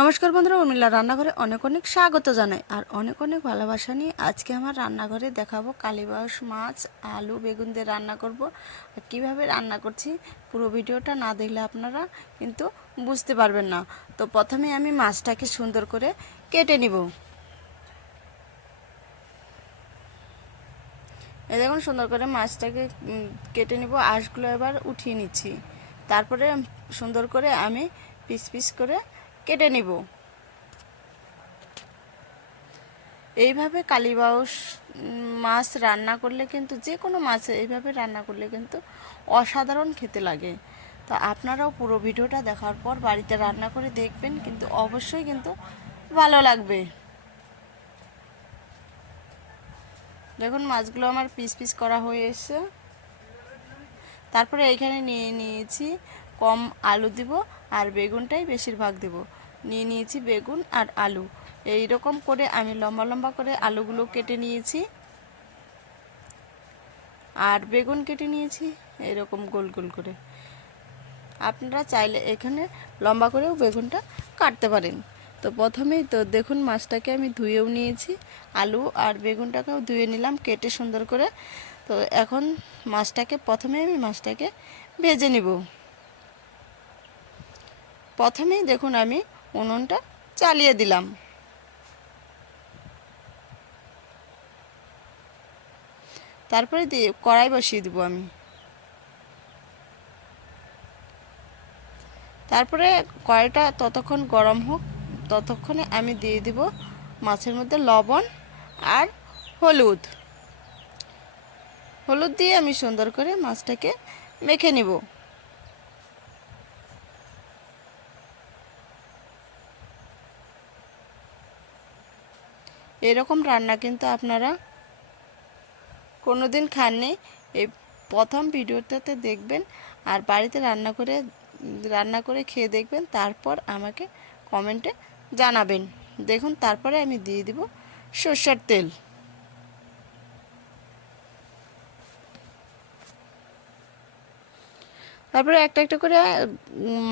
নমস্কার বন্ধুরা উর্মিল্লা রান্নাঘরে অনেক অনেক স্বাগত জানাই। আর অনেক অনেক ভালোবাসা নিয়ে আজকে আমার রান্নাঘরে দেখাবো কালীবাউস মাছ, আলু, বেগুন দিয়ে রান্না করব। আর কীভাবে রান্না করছি পুরো ভিডিওটা না দেখলে আপনারা কিন্তু বুঝতে পারবেন না। তো প্রথমে আমি মাছটাকে সুন্দর করে কেটে নিব। এ দেখুন, সুন্দর করে মাছটাকে কেটে নিব। আঁশগুলো এবার উঠিয়ে নিচ্ছি। তারপরে সুন্দর করে আমি পিস পিস করে কেটে নিব। এইভাবে কালীবাউস মাছ রান্না করলে কিন্তু, যে কোনো মাছ এইভাবে রান্না করলে কিন্তু অসাধারণ খেতে লাগে। তো আপনারাও পুরো ভিডিওটা দেখার পর বাড়িতে রান্না করে দেখবেন, কিন্তু অবশ্যই কিন্তু ভালো লাগবে। দেখুন, মাছগুলো আমার পিস পিস করা হয়ে এসছে। তারপরে এইখানে নিয়ে নিয়েছি, কম আলু দিব আর বেগুনটাই বেশিরভাগ দেব। নিয়ে নিয়েছি বেগুন আর আলু। এই রকম করে আমি লম্বা লম্বা করে আলুগুলো কেটে নিয়েছি। আর বেগুন কেটে নিয়েছি, এরকম গোল গোল করে। আপনারা চাইলে এখানে লম্বা করেও বেগুনটা কাটতে পারেন। তো প্রথমেই তো দেখুন মাছটাকে আমি ধুয়েও নিয়েছি, আলু আর বেগুনটাকেও ধুয়ে নিলাম কেটে সুন্দর করে। তো এখন মাছটাকে প্রথমে আমি মাছটাকে ভেজে নিব। প্রথমেই দেখুন আমি উনুনটা চালিয়ে দিলাম। তারপরে দিয়ে কড়াই বসিয়ে দেবো আমি। তারপরে কড়াইটা ততক্ষণ গরম হোক, ততক্ষণে আমি দিয়ে দিব মাছের মধ্যে লবণ আর হলুদ। হলুদ দিয়ে আমি সুন্দর করে মাছটাকে মেখে নিব। এরকম রান্না কিন্তু আপনারা কোনো দিন খাননি। এই প্রথম ভিডিওটাতে দেখবেন আর বাড়িতে রান্না করে রান্না করে খেয়ে দেখবেন, তারপর আমাকে কমেন্টে জানাবেন। দেখুন, তারপরে আমি দিয়ে দিব সর্ষের তেল। তারপরে একটা একটা করে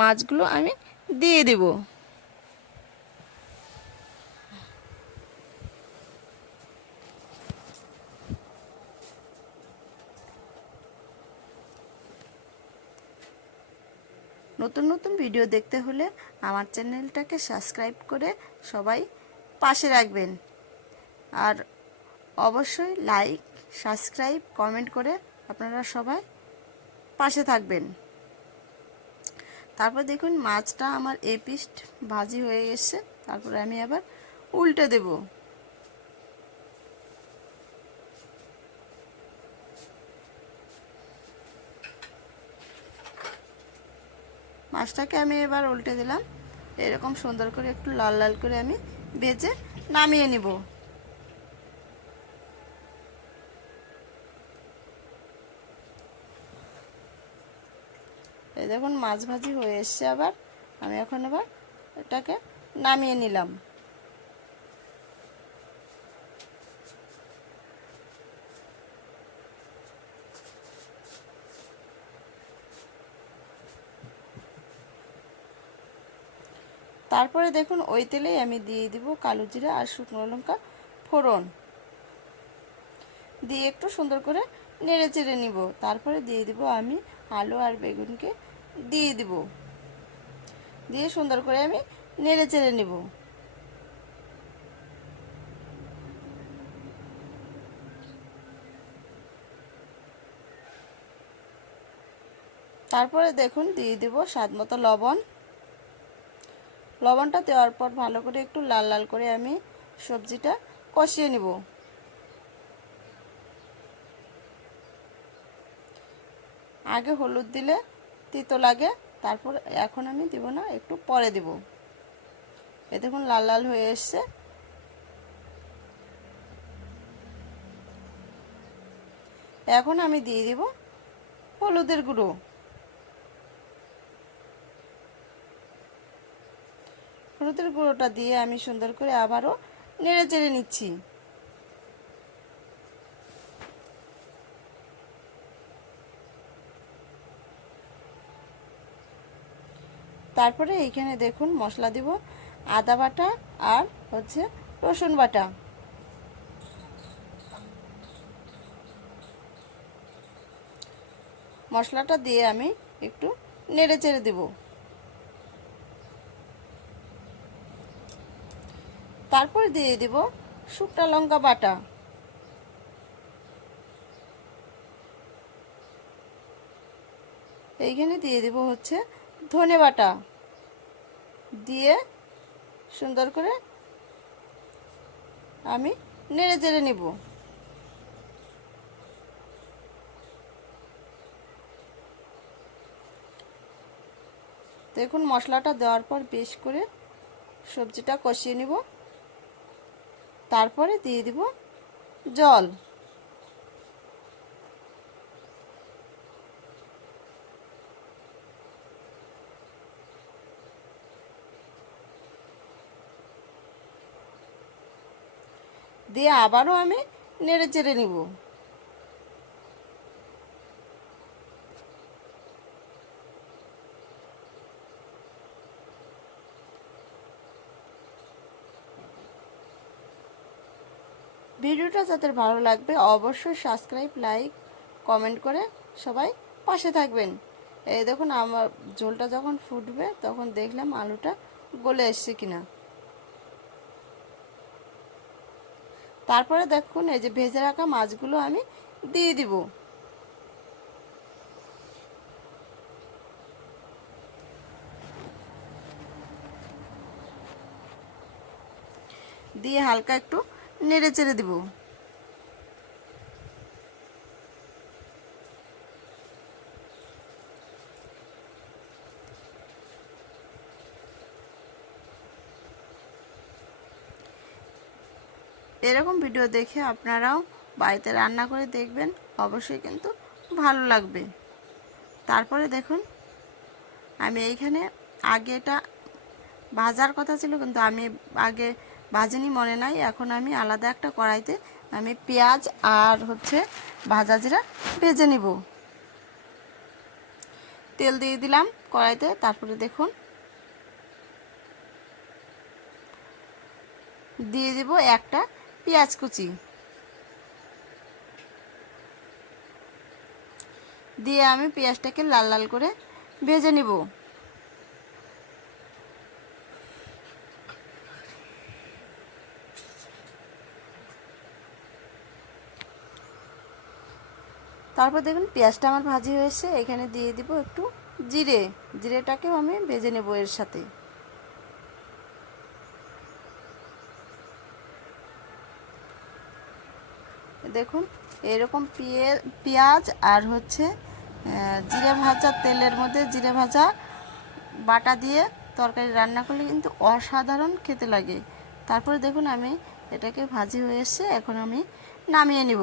মাছগুলো আমি দিয়ে দেব। নতুন নতুন ভিডিও দেখতে হলে আমার চ্যানেলটাকে সাবস্ক্রাইব করে সবাই পাশে রাখবেন। আর অবশ্যই লাইক, সাবস্ক্রাইব, কমেন্ট করে আপনারা সবাই পাশে থাকবেন। তারপর দেখুন, মাছটা আমার এ পিস্ট ভাজি হয়ে গেছে। তারপরে আমি আবার উল্টে দেব। মাছটাকে আমি এবার উল্টে দিলাম। এরকম সুন্দর করে একটু লাল লাল করে আমি বেজে নামিয়ে নিব। এই দেখুন, মাছ ভাজি হয়ে এসছে আবার। আমি এখন আবার এটাকে নামিয়ে নিলাম। তারপরে দেখুন ওই তেলেই আমি দিয়ে দিব কালো জিরা আর শুকনো লঙ্কা ফোড়ন। দিয়ে একটু সুন্দর করে নেড়ে চেড়ে নিব। তারপরে দিয়ে দিব আমি আলু আর বেগুনকে দিয়ে দিব। দিয়ে সুন্দর করে আমি নেড়ে চেড়ে নিব। তারপরে দেখুন দিয়ে দিব স্বাদ মতো লবণ। লবণটা দেওয়ার পর ভালো করে একটু লাল লাল করে আমি সবজিটা কষিয়ে নিব। আগে হলুদ দিলে তিতো লাগে, তারপর এখন আমি দিব না, একটু পরে দিব। এ দেখুন লাল লাল হয়ে এসছে। এখন আমি দিয়ে দিব হলুদের গুঁড়ো। হলুদের গুঁড়োটা দিয়ে আমি সুন্দর করে আবারও নেড়ে চেড়ে নিচ্ছি। তারপরে এইখানে দেখুন মশলা দিব আদা বাটা আর হচ্ছে রসুন বাটা। মশলাটা দিয়ে আমি একটু নেড়ে চেড়ে দেব। তারপরে দিয়ে দিব শুকনা লঙ্কা বাটা। এইখানে দিয়ে দিব হচ্ছে ধনে বাটা। দিয়ে সুন্দর করে আমি নেড়ে চেড়ে নিব। দেখুন মশলাটা দেওয়ার পর বেশ করে সবজিটা কষিয়ে নিব। তারপরে দিয়ে দিব জল। দিয়ে আবারও আমি নেড়ে চেড়ে নিব। ভিডিওটা যাদের ভালো লাগবে, অবশ্যই সাবস্ক্রাইব লাইক কমেন্ট করে সবাই পাশে থাকবেন। এই দেখুন, আমার ঝোলটা যখন ফুটবে, তখন দেখলাম আলুটা গলে এসছে কিনা। তারপরে দেখুন, এই যে ভেজে রাখা মাছগুলো আমি দিয়ে দিব। দিয়ে হালকা একটু নেড়ে চেড়ে দিব। এরকম ভিডিও দেখে আপনারাও বাড়িতে রান্না করে দেখবেন, অবশ্যই কিন্তু ভালো লাগবে। তারপরে দেখুন, আমি এইখানে আগে এটা ভাজার কথা ছিল, কিন্তু আমি আগে ভাজিনি মনে নাই। এখন আমি আলাদা একটা কড়াইতে আমি পেঁয়াজ আর হচ্ছে ভাজা জিরা ভেজে নিব। তেল দিয়ে দিলাম কড়াইতে, তারপরে দেখুন। দিয়ে দিব একটা পেঁয়াজ কুচি। দিয়ে আমি পেঁয়াজটাকে লাল লাল করে ভেজে নিব। তারপর দেখুন পেঁয়াজটা আমার ভাজি হয়েছে, এখানে দিয়ে দিব একটু জিরে। জিরেটাকেও আমি ভেজে নেব এর সাথে। দেখুন, এরকম পেঁয়াজ আর হচ্ছে জিরে ভাজা, তেলের মধ্যে জিরে ভাজা, বাটা দিয়ে তরকারি রান্না করলে কিন্তু অসাধারণ খেতে লাগে। তারপরে দেখুন আমি এটাকে ভাজি হয়ে এসছে, এখন আমি নামিয়ে নিব।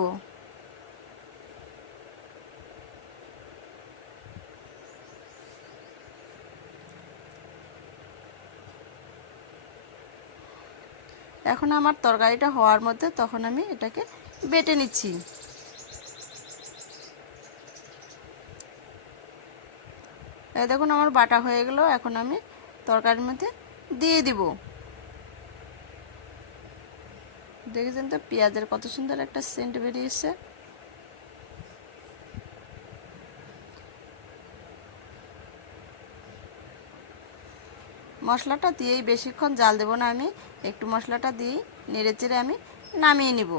এখন আমার তরকারিটা হওয়ার মধ্যে তখন আমি এটাকে বেটে নিচ্ছি। দেখুন আমার বাটা হয়ে গেল, এখন আমি তরকারির মধ্যে দিয়ে দিব। দেখেছেন তো, পেঁয়াজের কত সুন্দর একটা সেন্ট বেরিয়েছে। মশলাটা দিয়েই বেশিক্ষণ জাল দেবো না আমি। একটু মশলাটা দিয়েই নেড়ে চেড়ে আমি নামিয়ে নিব।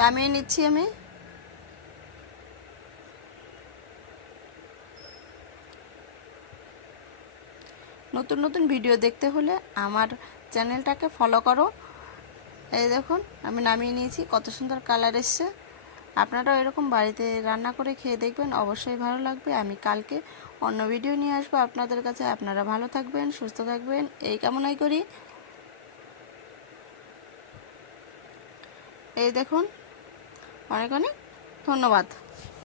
নামিয়ে নিচ্ছি আমি। নতুন নতুন ভিডিও দেখতে হলে আমার চ্যানেলটাকে ফলো করো। এই দেখুন, আমি নামিয়ে নিয়েছি, কত সুন্দর কালার এসছে। আপনারাও এরকম বাড়িতে রান্না করে খেয়ে দেখবেন, অবশ্যই ভালো লাগবে। আমি কালকে অন্য ভিডিও নিয়ে আসব আপনাদের কাছে। আপনারা ভালো থাকবেন, সুস্থ থাকবেন। এই কামনাই করি। এই দেখুন, অনেক অনেক ধন্যবাদ।